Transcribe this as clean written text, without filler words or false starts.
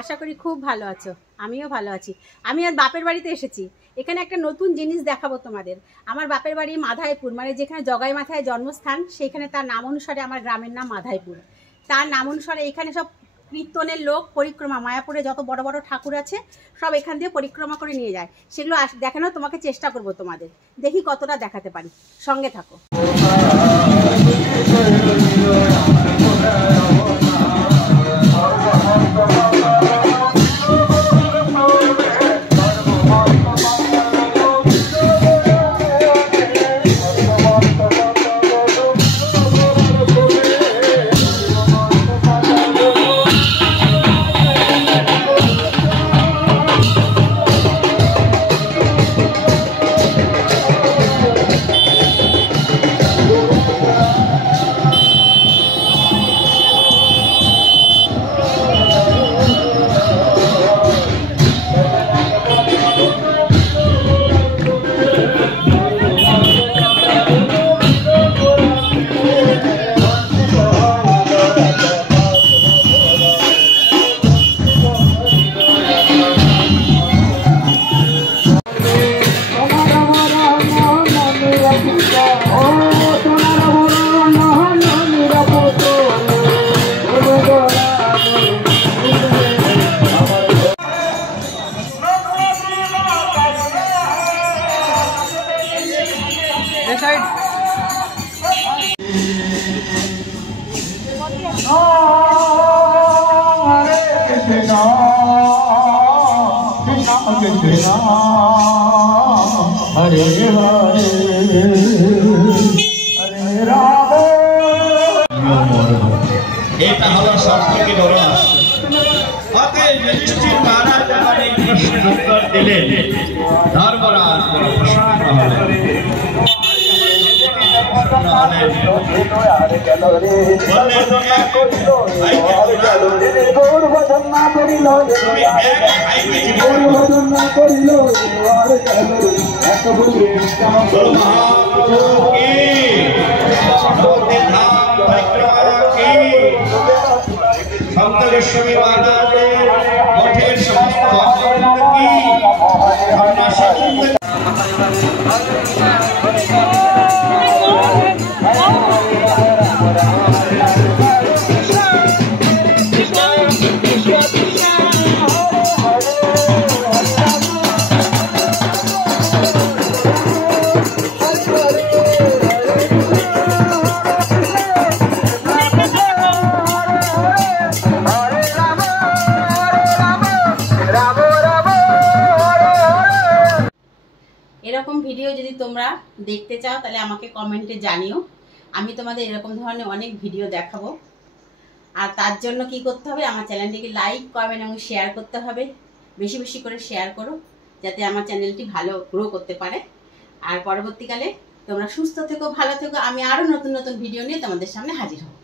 আশা করি খুব ভালো আছো। আমিও ভালো আছি। আমি আর বাপের বাড়িতে এসেছি। এখানে একটা নতুন জিনিস দেখাবো তোমাদের। আমার বাপের বাড়ি মাধাইপুর, মানে যেখানে জগাই মাথায় জন্মস্থান, সেখানে তার নাম অনুসারে আমার গ্রামের নাম মাধাইপুর। তার নাম অনুসারে এখানে সব কীর্তনের লোক পরিক্রমা, মায়াপুরে যত বড় বড় ঠাকুর আছে সব এখান দিয়ে পরিক্রমা করে নিয়ে যায়। সেগুলো দেখানো তোমাকে চেষ্টা করব তোমাদের, দেখি কতটা দেখাতে পারি। সঙ্গে থাকো। हरे हरे हरे राम। এটা হলো সবথেকে বড় অতএব যুধিষ্ঠির মহারাজ যখন এই প্রশ্নের উত্তর দিলেন, ধর্মরাজ বড় প্রসন্ন হলেন। সন্ত গোস্বামী মহারাজের মঠের সমস্ত ভক্তবৃন্দ কি এরকম ভিডিও যদি তোমরা দেখতে চাও তাহলে আমাকে কমেন্টে জানিও। আমি তোমাদের এরকম ধরনের অনেক ভিডিও দেখাবো। আর তার জন্য কি করতে হবে, আমার চ্যানেলটিকে লাইক, কমেন্ট এবং শেয়ার করতে হবে। বেশি বেশি করে শেয়ার করো যাতে আমার চ্যানেলটি ভালো গ্রো করতে পারে। আর পরবর্তীকালে তোমরা সুস্থ থেকো, ভালো থেকো। আমি আরও নতুন নতুন ভিডিও নিয়ে তোমাদের সামনে হাজির হব।